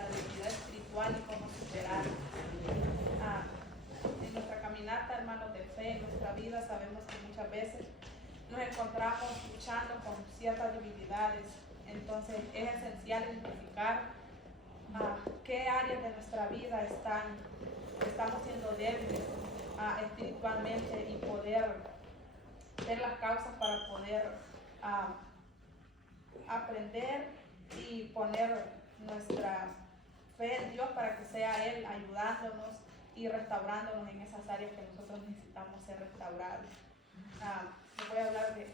la debilidad espiritual y cómo superar. En nuestra caminata, hermanos de fe, en nuestra vida, sabemos que muchas veces nos encontramos luchando con ciertas debilidades. Entonces es esencial identificar qué áreas de nuestra vida estamos siendo débiles espiritualmente y poder ver las causas para poder aprender y poner nuestra fe en Dios para que sea Él ayudándonos y restaurándonos en esas áreas que nosotros necesitamos ser restaurados. Les voy a hablar de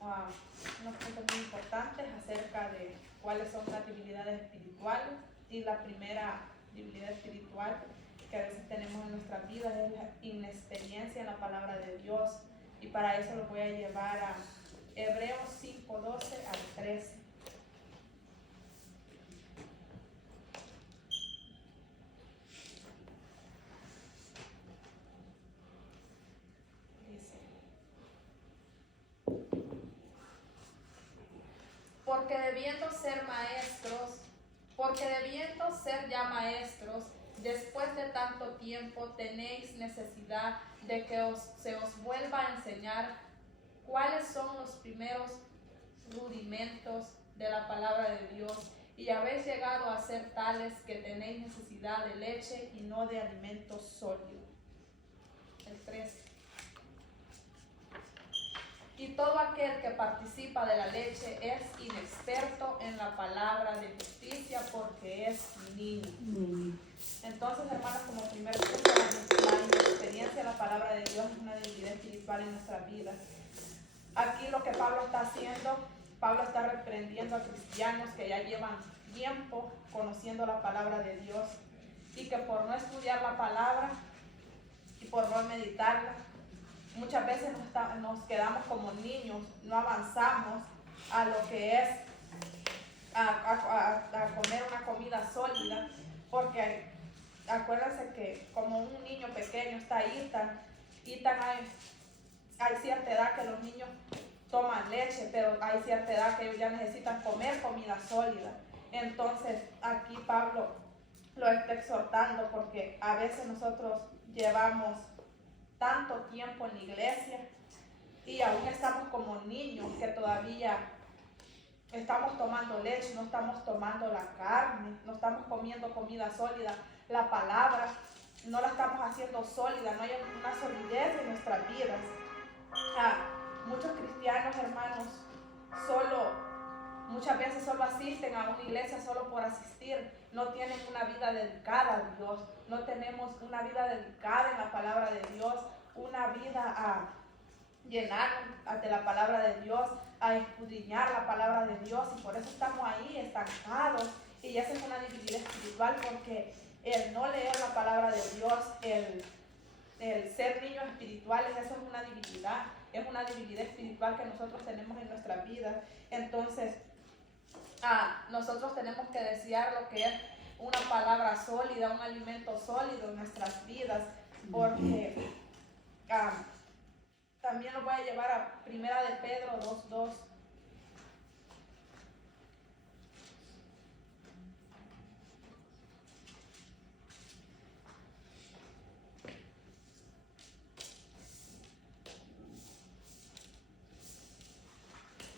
unos puntos muy importantes acerca de cuáles son las debilidades espirituales. Y la primera debilidad espiritual que a veces tenemos en nuestras vidas es la inexperiencia en la palabra de Dios, y para eso lo voy a llevar a Hebreos 5:12 al 13. Dice: porque debiendo ser ya maestros, después de tanto tiempo tenéis necesidad de que se os vuelva a enseñar cuáles son los primeros rudimentos de la palabra de Dios, y habéis llegado a ser tales que tenéis necesidad de leche y no de alimento sólido. El 13. Y todo aquel que participa de la leche es inexperto en la palabra de justicia, porque es niño. Entonces, hermanos, como primer punto, la inexperiencia en la palabra de Dios es una debilidad espiritual en nuestras vidas. Aquí lo que Pablo está haciendo, Pablo está reprendiendo a cristianos que ya llevan tiempo conociendo la palabra de Dios, y que por no estudiar la palabra y por no meditarla, muchas veces nos quedamos como niños, no avanzamos a lo que es a comer una comida sólida, porque acuérdense que como un niño pequeño está hay cierta edad que los niños toman leche, pero hay cierta edad que ellos ya necesitan comer comida sólida. Entonces aquí Pablo lo está exhortando, porque a veces nosotros llevamos tanto tiempo en la iglesia y aún estamos como niños que todavía estamos tomando leche, no estamos tomando la carne, no estamos comiendo comida sólida, la palabra no la estamos haciendo sólida, no hay una solidez en nuestras vidas. Muchos cristianos, hermanos, muchas veces solo asisten a una iglesia solo por asistir, no tienen una vida dedicada a Dios, no tenemos una vida dedicada en la palabra de Dios, una vida a llenar de la palabra de Dios, a escudriñar la palabra de Dios, y por eso estamos ahí estancados. Y esa es una debilidad espiritual, porque el no leer la palabra de Dios, el ser niños espirituales, eso es una debilidad espiritual que nosotros tenemos en nuestras vidas. Entonces nosotros tenemos que desear lo que es una palabra sólida, un alimento sólido en nuestras vidas, porque también lo voy a llevar a 1 de Pedro 2:2.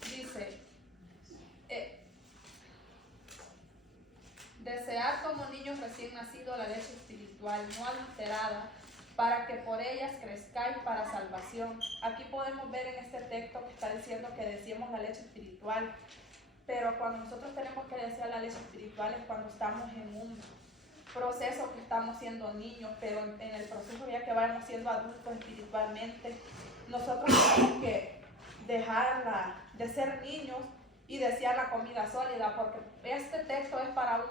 Dice: desead como niños recién nacidos la leche espiritual no adulterada, para que por ellas crezcáis para salvación. Aquí podemos ver en este texto que está diciendo que deseemos la leche espiritual, pero cuando nosotros tenemos que desear la leche espiritual es cuando estamos en un proceso que estamos siendo niños, pero en el proceso ya que vamos siendo adultos espiritualmente, nosotros tenemos que dejar de ser niños y desear la comida sólida, porque este texto es para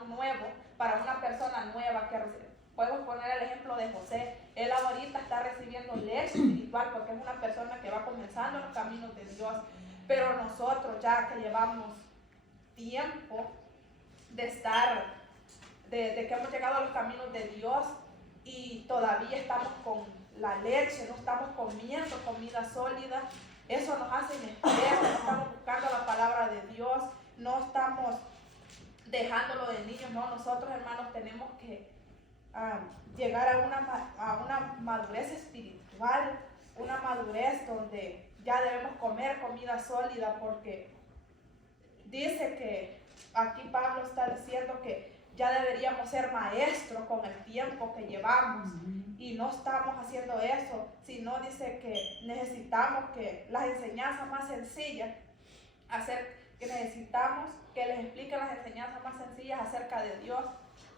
para una persona nueva que podemos poner el ejemplo de José. Él ahorita está recibiendo leche espiritual porque es una persona que va comenzando los caminos de Dios, pero nosotros ya que llevamos tiempo de que hemos llegado a los caminos de Dios y todavía estamos con la leche, no estamos comiendo comida sólida, eso nos hace inexpertos, no estamos buscando la palabra de Dios, no estamos dejándolo de niños. No, nosotros, hermanos, tenemos que llegar a una madurez espiritual, una madurez donde ya debemos comer comida sólida, porque dice que aquí Pablo está diciendo que ya deberíamos ser maestros con el tiempo que llevamos, y no estamos haciendo eso, sino dice que necesitamos que las enseñanzas más sencillas, que necesitamos que les expliquen las enseñanzas más sencillas acerca de Dios.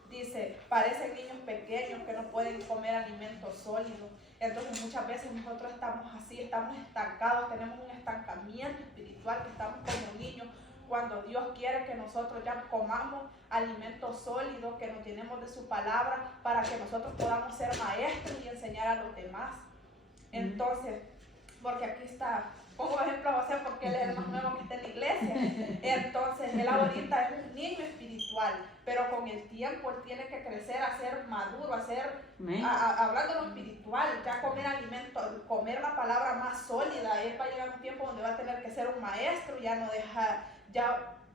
Dice, parecen niños pequeños que no pueden comer alimentos sólidos. Entonces muchas veces nosotros estamos así, estamos estancados, tenemos un estancamiento espiritual, que estamos como niños, cuando Dios quiere que nosotros ya comamos alimentos sólidos, que nos llenemos de su palabra, para que nosotros podamos ser maestros y enseñar a los demás. Entonces, porque aquí está, pongo ejemplo a José porque él es el más nuevo que está en la iglesia. Entonces, él ahorita es un niño espiritual, pero con el tiempo él tiene que crecer a ser maduro, hablando de lo espiritual, ya comer alimentos, comer la palabra más sólida. Él va a llegar un tiempo donde va a tener que ser un maestro, ya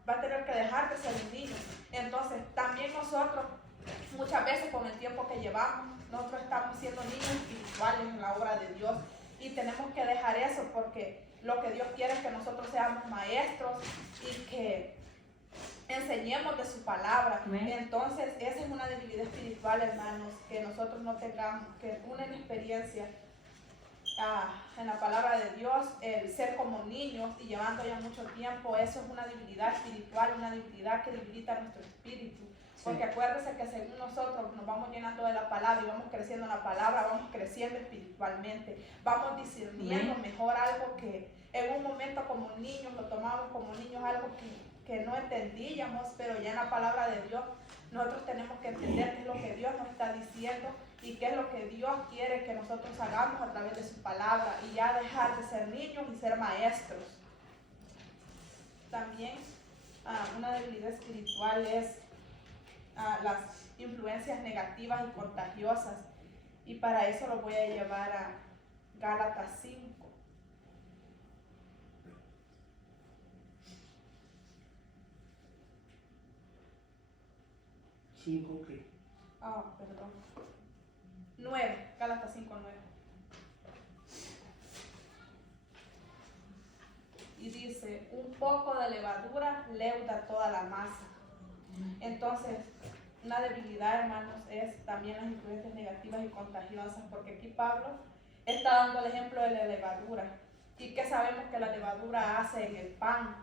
va a tener que dejar de ser un niño. Entonces, también nosotros, muchas veces con el tiempo que llevamos, nosotros estamos siendo niños espirituales en la obra de Dios, y tenemos que dejar eso, porque lo que Dios quiere es que nosotros seamos maestros y que enseñemos de su palabra. Entonces, esa es una debilidad espiritual, hermanos, que nosotros no tengamos, que una experiencia en la palabra de Dios, el ser como niños y llevando ya mucho tiempo, eso es una debilidad espiritual, una debilidad que debilita nuestro espíritu. Porque acuérdense que según nosotros nos vamos llenando de la palabra y vamos creciendo en la palabra, vamos creciendo espiritualmente, vamos discerniendo mejor algo que en un momento como niños lo tomamos como niños, algo que no entendíamos, pero ya en la palabra de Dios nosotros tenemos que entender qué es lo que Dios nos está diciendo y qué es lo que Dios quiere que nosotros hagamos a través de su palabra, y ya dejar de ser niños y ser maestros. También una debilidad espiritual es las influencias negativas y contagiosas, y para eso lo voy a llevar a Gálatas 5. Perdón. 9, Gálatas 5:9. Y dice, un poco de levadura leuda toda la masa. Entonces, una debilidad, hermanos, es también las influencias negativas y contagiosas, porque aquí Pablo está dando el ejemplo de la levadura. ¿Y qué sabemos que la levadura hace en el pan?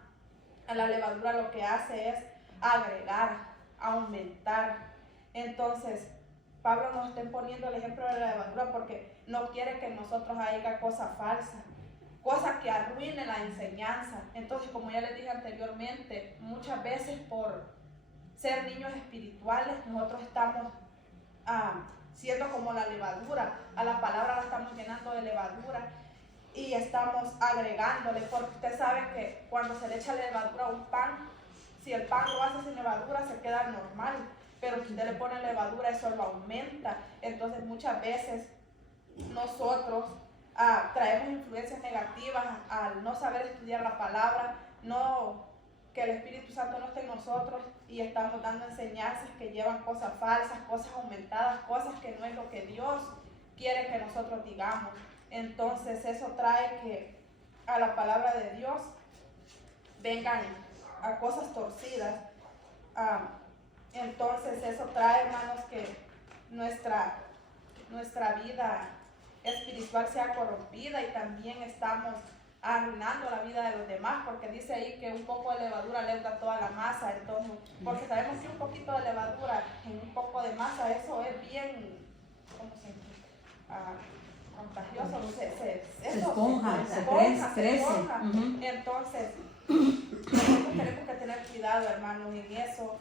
A la levadura lo que hace es agregar, aumentar. Entonces, Pablo nos está poniendo el ejemplo de la levadura porque no quiere que nosotros haya cosas falsas, cosas que arruinen la enseñanza. Entonces, como ya les dije anteriormente, muchas veces por ser niños espirituales, nosotros estamos siendo como la levadura, a la palabra la estamos llenando de levadura y estamos agregándole, porque usted sabe que cuando se le echa levadura a un pan, si el pan lo hace sin levadura se queda normal, pero si usted le pone levadura eso lo aumenta. Entonces muchas veces nosotros traemos influencias negativas al no saber estudiar la palabra, que el Espíritu Santo no esté en nosotros, y estamos dando enseñanzas que llevan cosas falsas, cosas aumentadas, cosas que no es lo que Dios quiere que nosotros digamos. Entonces eso trae que a la palabra de Dios vengan a cosas torcidas. Entonces eso trae, hermanos, que nuestra vida espiritual sea corrompida, y también estamos arruinando la vida de los demás, porque dice ahí que un poco de levadura leuda toda la masa. Entonces, porque sabemos que un poquito de levadura en un poco de masa, eso es bien, ¿cómo se dice? Contagioso, se esponja. Entonces, nosotros tenemos que tener cuidado, hermanos, en eso,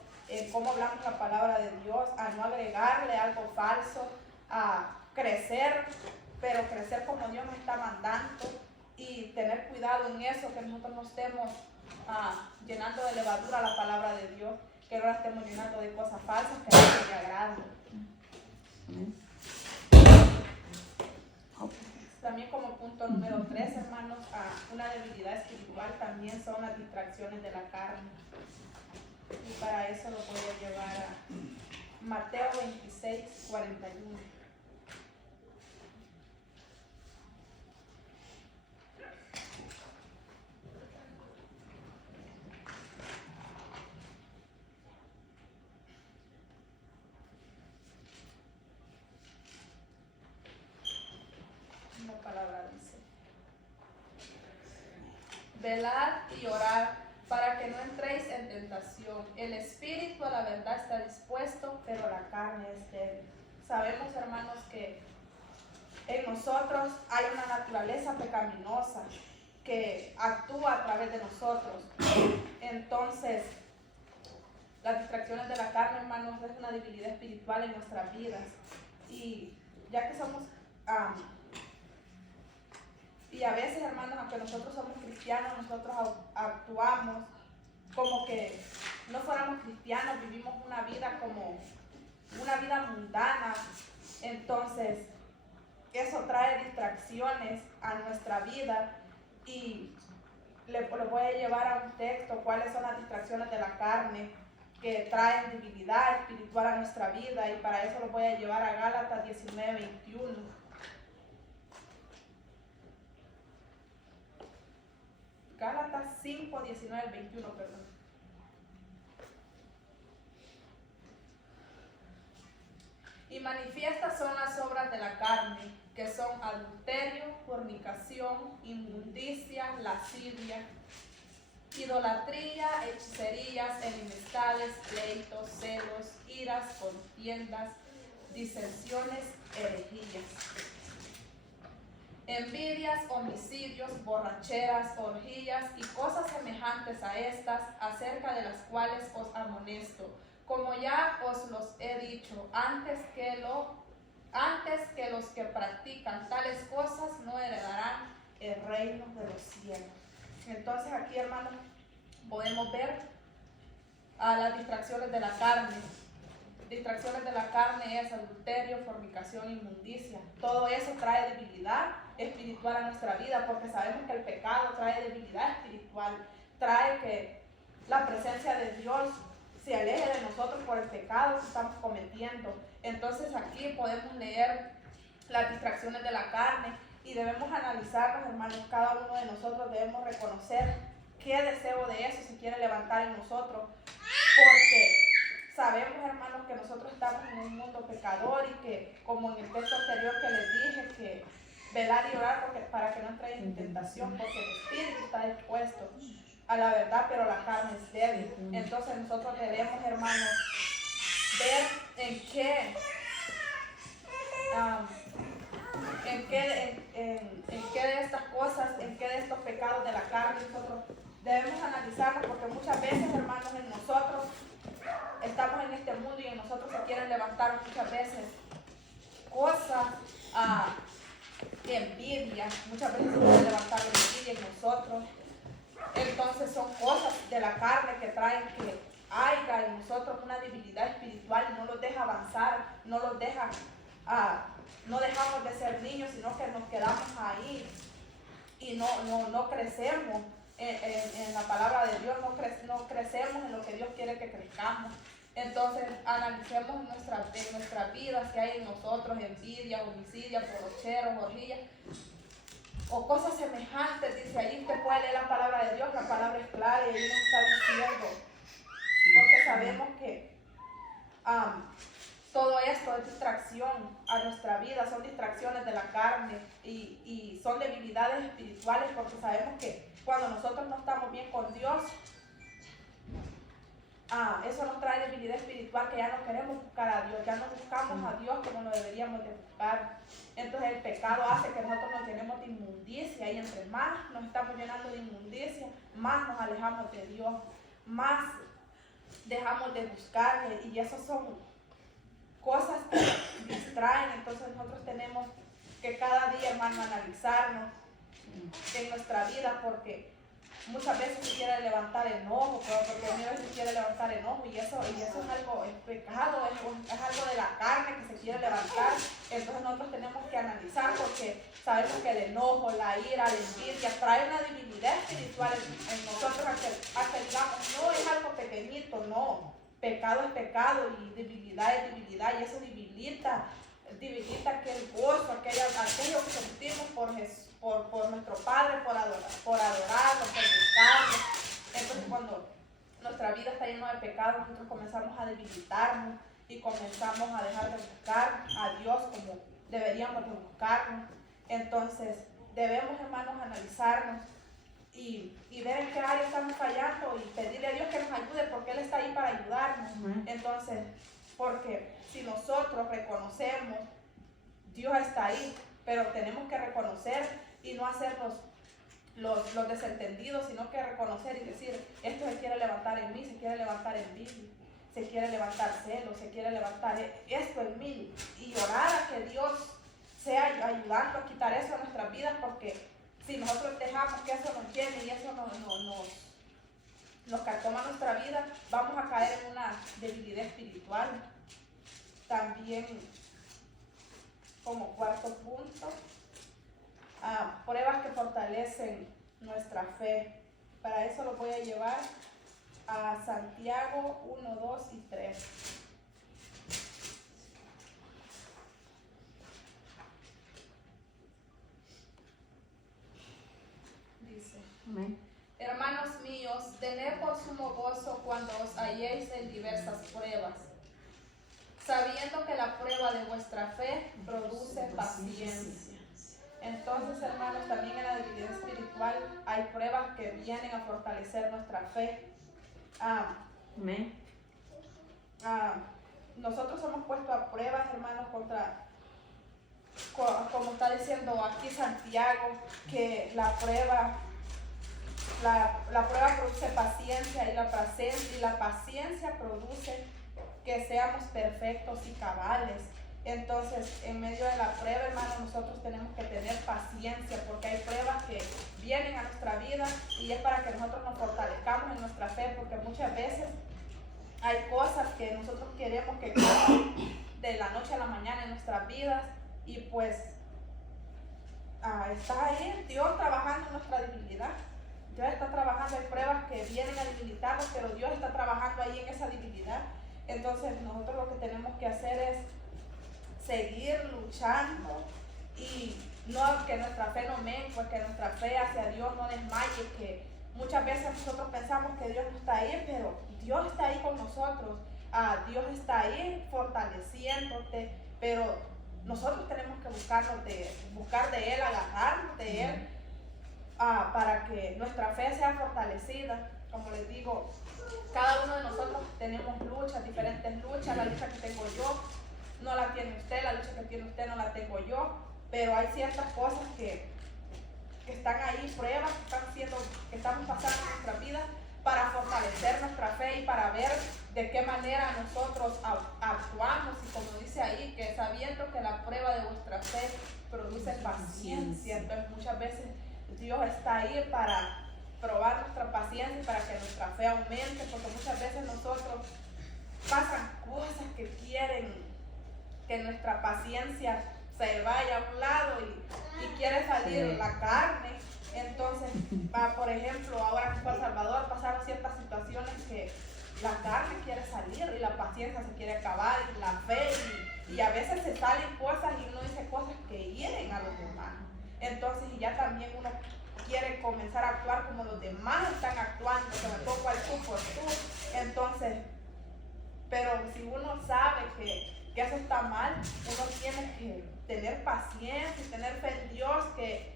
cómo hablamos la palabra de Dios, a no agregarle algo falso, a crecer, pero crecer como Dios nos está mandando, y tener cuidado en eso, que nosotros no estemos llenando de levadura la palabra de Dios, que no la estemos llenando de cosas falsas que no le agradan. También como punto número 3, hermanos, una debilidad espiritual también son las distracciones de la carne. Y para eso lo voy a llevar a Mateo 26, 41. La palabra dice: velad y orad para que no entréis en tentación. El espíritu a la verdad está dispuesto, pero la carne es débil. Sabemos, hermanos, que en nosotros hay una naturaleza pecaminosa que actúa a través de nosotros. Entonces, las distracciones de la carne, hermanos, es una debilidad espiritual en nuestras vidas. Y ya que somos... y a veces, hermanos, aunque nosotros somos cristianos, nosotros actuamos como que no fuéramos cristianos, vivimos una vida como una vida mundana. Entonces, eso trae distracciones a nuestra vida y le voy a llevar a un texto cuáles son las distracciones de la carne que traen debilidad espiritual a nuestra vida, y para eso lo voy a llevar a Gálatas 19, 21. Gálatas 5, 19 al 21, perdón. Y manifiestas son las obras de la carne, que son adulterio, fornicación, inmundicia, lascivia, idolatría, hechicerías, enemistades, pleitos, celos, iras, contiendas, disensiones, herejías, envidias, homicidios, borracheras, orgías y cosas semejantes a estas, acerca de las cuales os amonesto, como ya os los he dicho, antes que los que practican tales cosas no heredarán el reino de los cielos. Entonces aquí, hermanos, podemos ver a las distracciones de la carne. Distracciones de la carne es adulterio, fornicación, inmundicia. Todo eso trae debilidad espiritual a nuestra vida, porque sabemos que el pecado trae debilidad espiritual, trae que la presencia de Dios se aleje de nosotros por el pecado que estamos cometiendo. Entonces aquí podemos leer las distracciones de la carne y debemos analizarlas, hermanos. Cada uno de nosotros debemos reconocer qué deseo de eso se quiere levantar en nosotros, porque sabemos, hermanos, que nosotros estamos en un mundo pecador y que, como en el texto anterior que les dije, que velar y orar para que no entren en tentación, porque el espíritu está dispuesto a la verdad, pero la carne es débil. Entonces nosotros debemos, hermanos, ver en qué de estas cosas, en qué de estos pecados de la carne nosotros debemos analizarlos, porque muchas veces, hermanos, en nosotros estamos en este mundo y en nosotros se quieren levantar muchas veces cosas, envidia, muchas veces se quiere levantar la envidia en nosotros. Entonces son cosas de la carne que traen que haya en nosotros una debilidad espiritual y no los deja avanzar, no los deja, no dejamos de ser niños, sino que nos quedamos ahí y no crecemos en la palabra de Dios, no crecemos en lo que Dios quiere que crezcamos. Entonces analicemos en nuestras vidas que hay en nosotros: envidia, homicidio, borracheros, orgías o cosas semejantes. Dice ahí, usted puede leer la palabra de Dios, la palabra es clara y ahí nos está diciendo, porque sabemos que todo esto es distracción a nuestra vida, son distracciones de la carne y son debilidades espirituales, porque sabemos que cuando nosotros no estamos bien con Dios, eso nos trae debilidad espiritual, que ya no queremos buscar a Dios, ya no buscamos a Dios como lo deberíamos de buscar. Entonces el pecado hace que nosotros nos llenemos de inmundicia, y entre más nos estamos llenando de inmundicia, más nos alejamos de Dios, más dejamos de buscarle, y esas son cosas que distraen. Entonces nosotros tenemos que cada día, hermano, analizarnos en nuestra vida, porque muchas veces se quiere levantar enojo, porque a veces se quiere levantar enojo, y eso es algo, es pecado, es algo de la carne que se quiere levantar. Entonces nosotros tenemos que analizar, porque sabemos que el enojo, la ira, la envidia trae una debilidad debilidad espiritual en nosotros, a que digamos, no es algo pequeñito, no. Pecado es pecado y debilidad es debilidad, y eso debilita aquel gozo, aquello que sentimos por nuestro Padre, por adorarlo, por buscarlo. Entonces, cuando nuestra vida está llena de pecado, nosotros comenzamos a debilitarnos y comenzamos a dejar de buscar a Dios como deberíamos de buscarnos. Entonces, debemos, hermanos, analizarnos y ver en qué área estamos fallando y pedirle a Dios que nos ayude, porque Él está ahí para ayudarnos. Entonces, porque si nosotros reconocemos, Dios está ahí, pero tenemos que reconocer y no hacer los desentendidos, sino que reconocer y decir, esto se quiere levantar en mí, se quiere levantar en mí, se quiere levantar celo, se quiere levantar esto en mí, y orar a que Dios sea ayudando a quitar eso de nuestras vidas, porque si nosotros dejamos que eso nos llene y eso nos carcoma nuestra vida, vamos a caer en una debilidad espiritual. También, como cuarto punto, pruebas que fortalecen nuestra fe. Para eso lo voy a llevar a Santiago 1, 2 y 3. Dice: Amén. Hermanos míos, tened por sumo gozo cuando os halléis en diversas pruebas, sabiendo que la prueba de vuestra fe produce paciencia. Entonces, hermanos, también en la debilidad espiritual hay pruebas que vienen a fortalecer nuestra fe. Amén. Nosotros somos puestos a pruebas, hermanos, como está diciendo aquí Santiago, que la prueba produce paciencia, y la paciencia produce que seamos perfectos y cabales. Entonces, en medio de la prueba, hermanos, nosotros tenemos que tener paciencia, porque hay pruebas que vienen a nuestra vida y es para que nosotros nos fortalezcamos en nuestra fe, porque muchas veces hay cosas que nosotros queremos que cambien de la noche a la mañana en nuestras vidas, y pues está ahí Dios trabajando en nuestra debilidad. Dios está trabajando, hay pruebas que vienen a debilitarnos, pero Dios está trabajando ahí en esa debilidad. Entonces, nosotros lo que tenemos que hacer es seguir luchando y no que nuestra fe no mengue, que nuestra fe hacia Dios no desmaye, que muchas veces nosotros pensamos que Dios no está ahí, pero Dios está ahí con nosotros. Dios está ahí fortaleciéndote, pero nosotros tenemos que buscar de Él, agarrarnos de Él, para que nuestra fe sea fortalecida. Como les digo, cada uno de nosotros tenemos luchas, diferentes luchas. La lucha que tengo yo no la tiene usted, la lucha que tiene usted no la tengo yo, pero hay ciertas cosas que están ahí, pruebas que estamos pasando en nuestra vida para fortalecer nuestra fe y para ver de qué manera nosotros actuamos, y como dice ahí, que sabiendo que la prueba de vuestra fe produce paciencia. Entonces, muchas veces Dios está ahí para probar nuestra paciencia y para que nuestra fe aumente, porque muchas veces nosotros pasan cosas que quieren que nuestra paciencia se vaya a un lado y quiere salir la carne. Entonces, por ejemplo, ahora que fue a El Salvador, pasaron ciertas situaciones que la carne quiere salir y la paciencia se quiere acabar, y la fe, y a veces se salen cosas y uno dice cosas que hieren a los demás. Entonces, y ya también uno quiere comenzar a actuar como los demás están actuando, que me pongo al tú por tú. Entonces, pero si uno sabe que eso está mal, uno tiene que tener paciencia y tener fe en Dios, que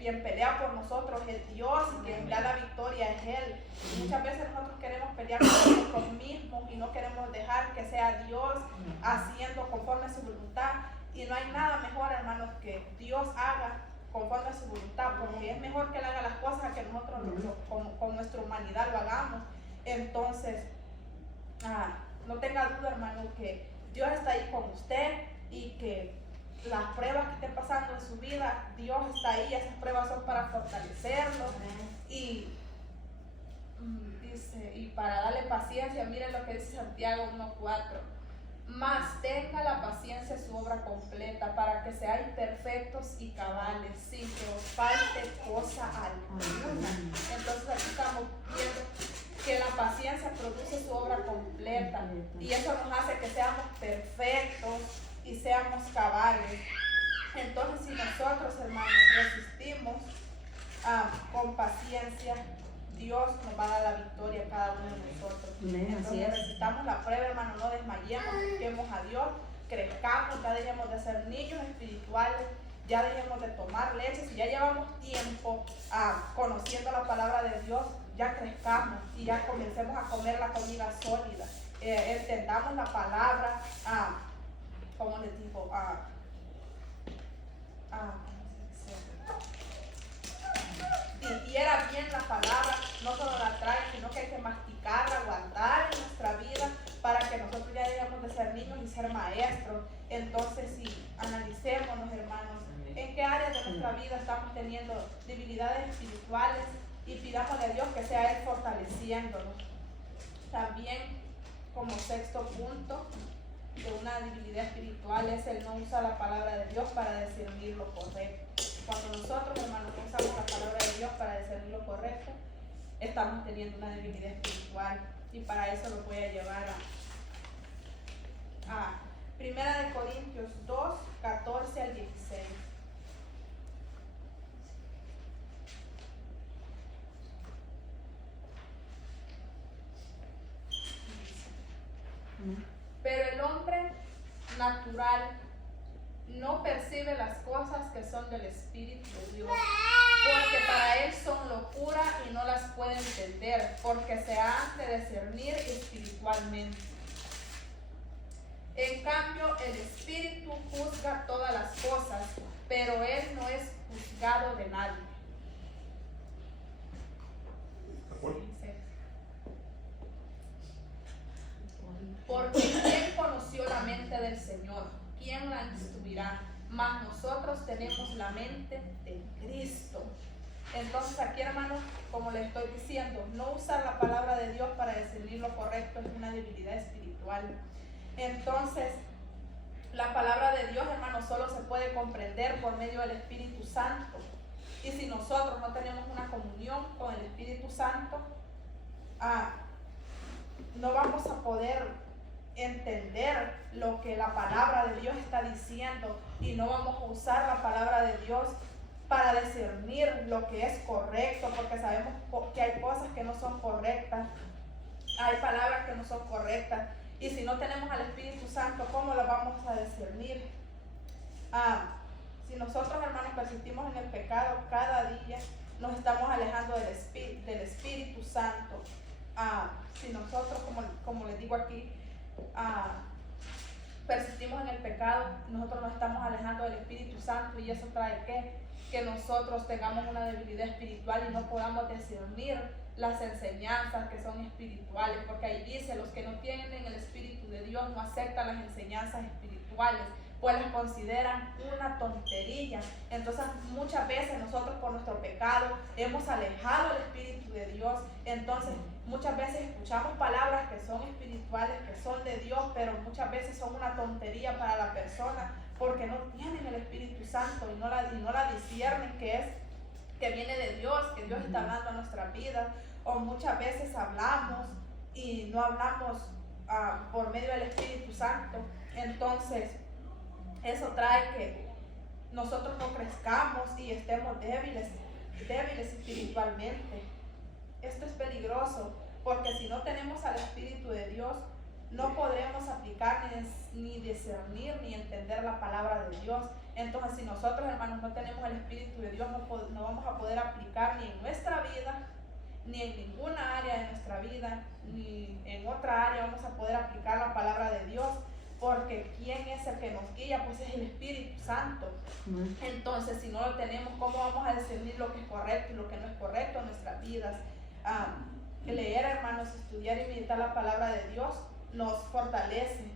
quien pelea por nosotros es Dios, y quien da la victoria es Él. Y muchas veces nosotros queremos pelear con nosotros mismos y no queremos dejar que sea Dios haciendo conforme a su voluntad. Y no hay nada mejor, hermanos, que Dios haga conforme a su voluntad, porque es mejor que Él haga las cosas que nosotros con nuestra humanidad lo hagamos. Entonces, no tenga duda, hermano, que Dios está ahí con usted, y que las pruebas que estén pasando en su vida, Dios está ahí. Esas pruebas son para fortalecerlo. Y dice, y para darle paciencia. Miren lo que dice Santiago 1:4. mas tenga la paciencia su obra completa, para que seáis perfectos y cabales, sin que os falte cosa alguna. Entonces aquí estamos viendo que la paciencia produce su obra completa, y eso nos hace que seamos perfectos y seamos cabales. Entonces, si nosotros, hermanos, resistimos con paciencia, Dios nos va a dar la victoria a cada uno de nosotros. Entonces necesitamos la prueba, hermano, no desmayemos, busquemos a Dios, crezcamos, ya dejemos de ser niños espirituales, ya dejemos de tomar leche. Si ya llevamos tiempo conociendo la palabra de Dios, ya crezcamos y ya comencemos a comer la comida sólida. Entendamos la palabra, como les digo, digiera bien la palabra, no solo la trae, sino que hay que masticarla, guardarla en nuestra vida, para que nosotros ya dejemos de ser niños y ser maestros. Entonces, si analicémonos, hermanos, en qué áreas de nuestra vida estamos teniendo debilidades espirituales, y pidámosle a Dios que sea Él fortaleciéndonos. También, como sexto punto de una debilidad espiritual, es el no usar la palabra de Dios para discernir lo correcto. Cuando nosotros, hermanos, no usamos la palabra de Dios para discernir lo correcto, estamos teniendo una debilidad espiritual, y para eso lo voy a llevar a 1 Corintios 2, 14 al 16. Pero el hombre natural no percibe las cosas que son del Espíritu de Dios, porque para él son locura y no las puede entender, porque se han de discernir espiritualmente. En cambio, el Espíritu juzga todas las cosas, pero él no es juzgado de nadie. Porque ¿quién conoció la mente del Señor? ¿Quién la instruirá? Mas nosotros tenemos la mente de Cristo. Entonces aquí, hermanos, como les estoy diciendo, no usar la palabra de Dios para discernir lo correcto es una debilidad espiritual. Entonces, la palabra de Dios, hermanos, solo se puede comprender por medio del Espíritu Santo. Y si nosotros no tenemos una comunión con el Espíritu Santo, no vamos a poder entender lo que la palabra de Dios está diciendo, y no vamos a usar la palabra de Dios para discernir lo que es correcto, porque sabemos que hay cosas que no son correctas, hay palabras que no son correctas, y si no tenemos al Espíritu Santo, ¿cómo lo vamos a discernir? Si nosotros, hermanos, persistimos en el pecado cada día, nos estamos alejando del Espíritu Santo. Si nosotros, como les digo aquí, persistimos en el pecado, nosotros nos estamos alejando del Espíritu Santo, y eso trae que nosotros tengamos una debilidad espiritual y no podamos discernir las enseñanzas que son espirituales, porque ahí dice: los que no tienen el Espíritu de Dios no aceptan las enseñanzas espirituales, pues las consideran una tontería. Entonces muchas veces nosotros, por nuestro pecado, hemos alejado al Espíritu de Dios. Entonces muchas veces escuchamos palabras que son espirituales, que son de Dios, pero muchas veces son una tontería para la persona, porque no tienen el Espíritu Santo y no la disciernen que viene de Dios, que Dios está hablando a nuestras vidas. O muchas veces hablamos y no hablamos por medio del Espíritu Santo. Entonces eso trae que nosotros no crezcamos y estemos débiles espiritualmente. Esto es peligroso, porque si no tenemos al Espíritu de Dios, no podremos aplicar ni discernir ni entender la palabra de Dios. Entonces, si nosotros, hermanos, no tenemos el Espíritu de Dios, no vamos a poder aplicar ni en nuestra vida, ni en ninguna área de nuestra vida, ni en otra área vamos a poder aplicar la palabra de Dios, porque ¿quién es el que nos guía? Pues es el Espíritu Santo. Entonces, si no lo tenemos, ¿cómo vamos a discernir lo que es correcto y lo que no es correcto en nuestras vidas? Leer, hermanos, estudiar y meditar la palabra de Dios nos fortalece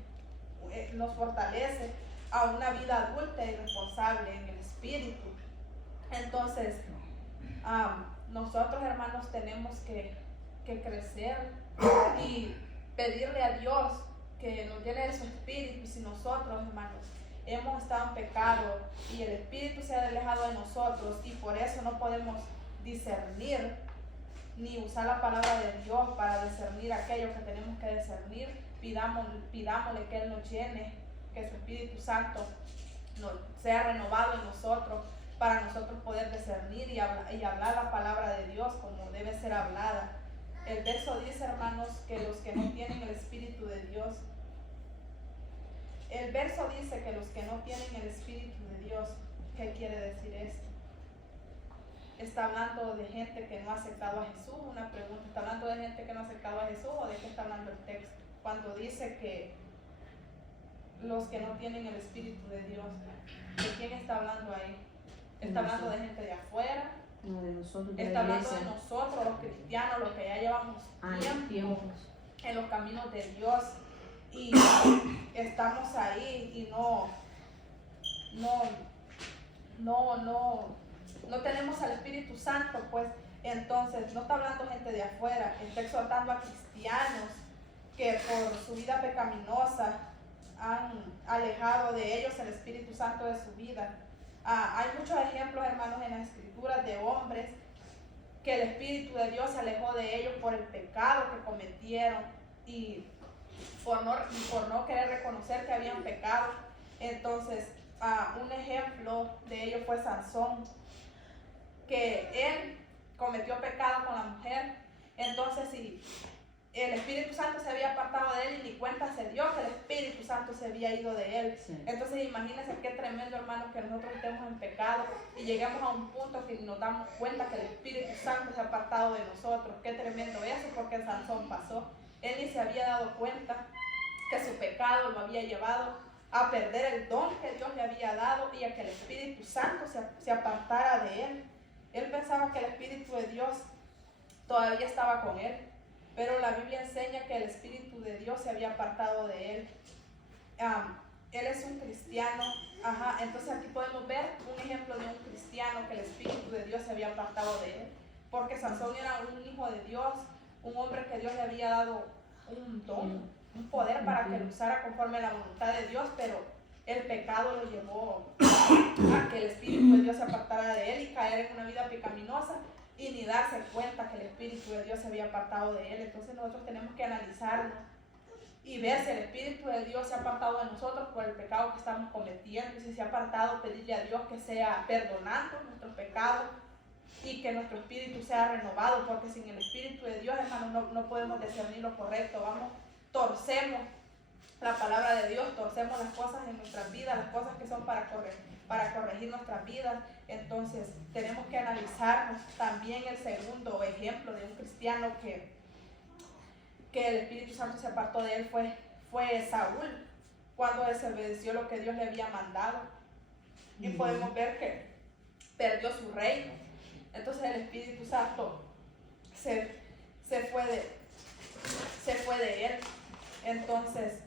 a una vida adulta y responsable en el Espíritu. Entonces, nosotros, hermanos, tenemos que crecer y pedirle a Dios que nos llene de su espíritu. Si nosotros, hermanos, hemos estado en pecado y el espíritu se ha alejado de nosotros y por eso no podemos discernir ni usar la palabra de Dios para discernir aquello que tenemos que discernir, pidámosle que Él nos llene, que su Espíritu Santo sea renovado en nosotros para nosotros poder discernir y hablar la palabra de Dios como debe ser hablada. El verso dice, hermanos, que los que no tienen el Espíritu de Dios, el verso dice que los que no tienen el Espíritu de Dios, ¿qué quiere decir esto? ¿Está hablando de gente que no ha aceptado a Jesús? Una pregunta, ¿está hablando de gente que no ha aceptado a Jesús o de qué está hablando el texto? Cuando dice que los que no tienen el Espíritu de Dios, ¿de quién está hablando ahí? ¿Está hablando de gente de afuera? No, de nosotros, está hablando de nosotros, los cristianos, los que ya llevamos tiempo en los caminos de Dios y estamos ahí y no tenemos al Espíritu Santo, pues entonces no está hablando gente de afuera, está exhortando a cristianos que por su vida pecaminosa han alejado de ellos el Espíritu Santo de su vida. Hay muchos ejemplos, hermanos, en las Escrituras de hombres que el Espíritu de Dios se alejó de ellos por el pecado que cometieron y por no querer reconocer que habían pecado. Entonces, un ejemplo de ello fue Sansón, que él cometió pecado con la mujer. Entonces, si el Espíritu Santo se había apartado de él y ni cuenta se dio que el Espíritu Santo se había ido de él. Sí. Entonces imagínense qué tremendo, hermano, que nosotros estemos en pecado y lleguemos a un punto que nos damos cuenta que el Espíritu Santo se ha apartado de nosotros. Qué tremendo eso, porque Sansón pasó. Él ni se había dado cuenta que su pecado lo había llevado a perder el don que Dios le había dado y a que el Espíritu Santo se apartara de él. Él pensaba que el Espíritu de Dios todavía estaba con él, pero la Biblia enseña que el Espíritu de Dios se había apartado de él. Él es un cristiano, entonces aquí podemos ver un ejemplo de un cristiano que el Espíritu de Dios se había apartado de él, porque Sansón era un hijo de Dios, un hombre que Dios le había dado un don, un poder para que lo usara conforme a la voluntad de Dios, pero el pecado lo llevó a que el Espíritu de Dios se apartara de él y caer en una vida pecaminosa y ni darse cuenta que el Espíritu de Dios se había apartado de él. Entonces nosotros tenemos que analizarnos y ver si el Espíritu de Dios se ha apartado de nosotros por el pecado que estamos cometiendo, y si se ha apartado, pedirle a Dios que sea perdonando nuestros pecados y que nuestro espíritu sea renovado, porque sin el Espíritu de Dios, hermanos, no podemos discernir lo correcto. Torcemos la palabra de Dios, torcemos las cosas en nuestras vidas, las cosas que son para corregir nuestras vidas. Entonces tenemos que analizarnos. También el segundo ejemplo de un cristiano que el Espíritu Santo se apartó de él fue Saúl, cuando desobedeció lo que Dios le había mandado, y podemos ver que perdió su reino. Entonces el Espíritu Santo se fue de él. Entonces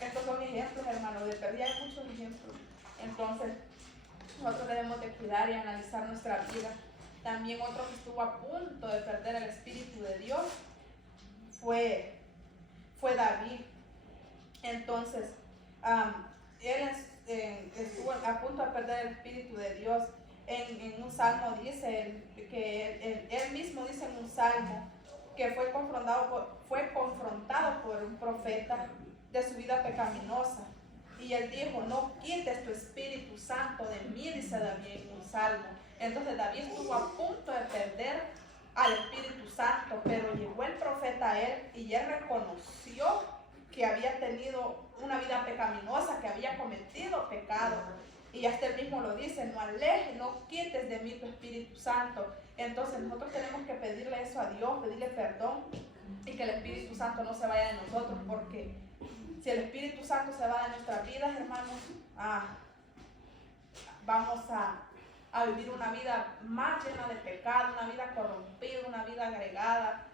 estos son ejemplos, hermanos, de pérdida. Hay muchos ejemplos. Entonces nosotros debemos de cuidar y analizar nuestra vida. También otro que estuvo a punto de perder el Espíritu de Dios fue David. Entonces él estuvo a punto de perder el Espíritu de Dios. En un salmo dice que él mismo dice en un salmo que fue confrontado por un profeta de su vida pecaminosa, y él dijo: no quites tu Espíritu Santo de mí, dice David en un salmo. Entonces David estuvo a punto de perder al Espíritu Santo, pero llegó el profeta a él y él reconoció que había tenido una vida pecaminosa, que había cometido pecado, y hasta él mismo lo dice: no quites de mí tu Espíritu Santo. Entonces nosotros tenemos que pedirle eso a Dios, pedirle perdón, y que el Espíritu Santo no se vaya de nosotros, porque si el Espíritu Santo se va de nuestras vidas, hermanos, vamos a vivir una vida más llena de pecado, una vida corrompida, una vida agregada,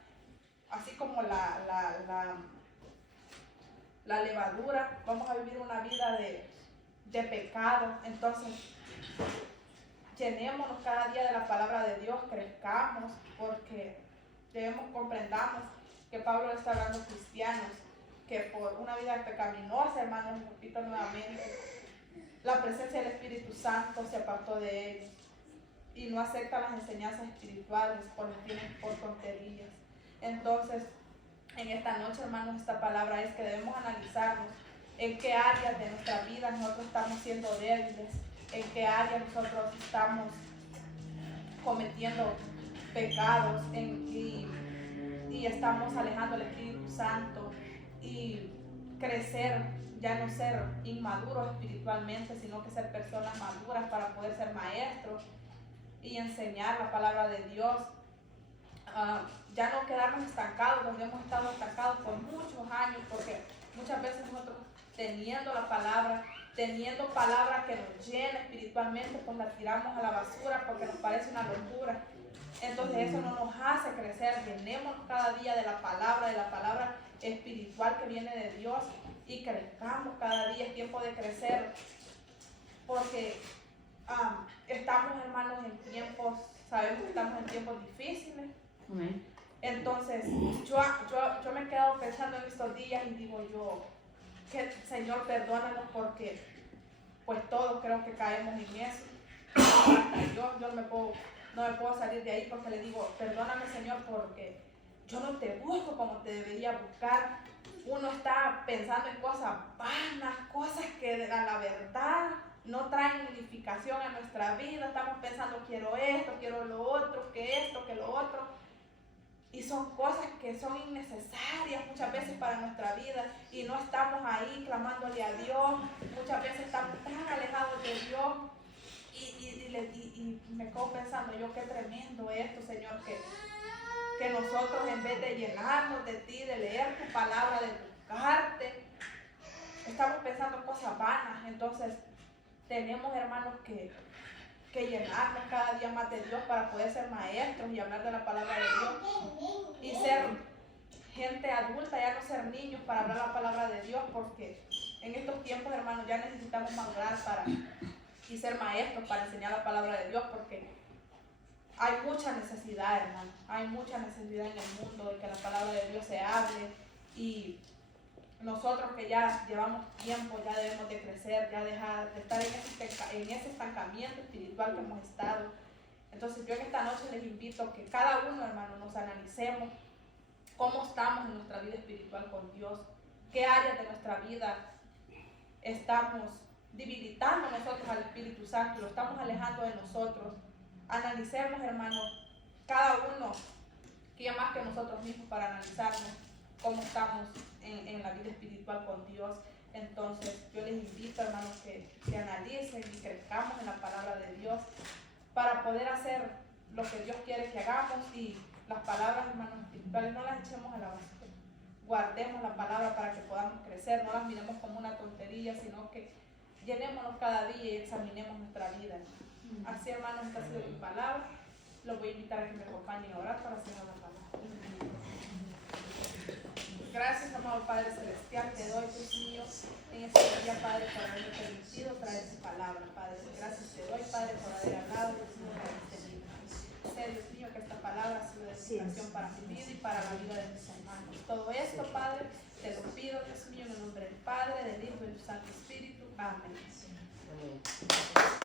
así como la levadura. Vamos a vivir una vida de pecado. Entonces llenémonos cada día de la palabra de Dios, crezcamos, porque comprendamos que Pablo está hablando a cristianos que por una vida pecaminosa, hermanos, repito nuevamente, la presencia del Espíritu Santo se apartó de ellos y no aceptan las enseñanzas espirituales, por las tienen por tonterías. Entonces, en esta noche, hermanos, esta palabra es que debemos analizarnos en qué áreas de nuestra vida nosotros estamos siendo débiles, en qué áreas nosotros estamos cometiendo pecados y estamos alejando al Espíritu Santo y crecer, ya no ser inmaduros espiritualmente, sino que ser personas maduras para poder ser maestros y enseñar la palabra de Dios. Ya no quedarnos estancados donde hemos estado estancados por muchos años, porque muchas veces nosotros teniendo la palabra, teniendo palabra que nos llena espiritualmente, pues la tiramos a la basura porque nos parece una locura. Entonces eso no nos hace crecer. Llenémonos cada día de la palabra espiritual que viene de Dios y crezcamos cada día. Es tiempo de crecer porque estamos, hermanos, en tiempos, sabemos que estamos en tiempos difíciles. Entonces yo me he quedado pensando en estos días y digo yo, que Señor, perdónanos porque pues todos creo que caemos en eso. Hasta yo no me puedo salir de ahí porque le digo, perdóname, Señor, porque yo no te busco como te debería buscar. Uno está pensando en cosas vanas, cosas que a la verdad no traen unificación a nuestra vida. Estamos pensando, quiero esto, quiero lo otro, que esto, que lo otro. Y son cosas que son innecesarias muchas veces para nuestra vida y no estamos ahí clamándole a Dios. Muchas veces estamos tan alejados de Dios y me quedo pensando yo, qué tremendo esto, Señor, que nosotros en vez de llenarnos de ti, de leer tu palabra, de buscarte, estamos pensando cosas vanas. Entonces tenemos, hermanos, que llenarnos cada día más de Dios para poder ser maestros y hablar de la palabra de Dios y ser gente adulta, ya no ser niños para hablar la palabra de Dios, porque en estos tiempos, hermanos, ya necesitamos madurar y ser maestros para enseñar la palabra de Dios, porque hay mucha necesidad, hermanos, hay mucha necesidad en el mundo de que la palabra de Dios se hable, y nosotros que ya llevamos tiempo ya debemos de crecer, ya dejar de estar en ese estancamiento espiritual que hemos estado. Entonces yo en esta noche les invito a que cada uno, hermano, nos analicemos cómo estamos en nuestra vida espiritual con Dios, qué áreas de nuestra vida estamos debilitando nosotros al Espíritu Santo, lo estamos alejando de nosotros. Analicemos, hermano, cada uno, que más que nosotros mismos, para analizarnos cómo estamos en la vida espiritual con Dios. Entonces yo les invito, hermanos, que analicen y crezcamos en la palabra de Dios para poder hacer lo que Dios quiere que hagamos, y las palabras, hermanos, espirituales no las echemos a la basura. Guardemos la palabra para que podamos crecer, no las miremos como una tontería, sino que llenémonos cada día y examinemos nuestra vida. Así, hermanos, esta ha sido mi palabra. Los voy a invitar a que me acompañen a orar para cerrar la palabra. Gracias, amado Padre Celestial, te doy, Dios mío, en este día, Padre, por haberme permitido traer tu palabra, Padre. Gracias te doy, Padre, por haber hablado, Dios mío, de este libro. Sé, Dios mío, que esta palabra ha sido de edificación para mi vida y para la vida de mis hermanos. Todo esto, Padre, te lo pido, Dios mío, en el nombre del Padre, del Hijo y del Santo Espíritu. Amén.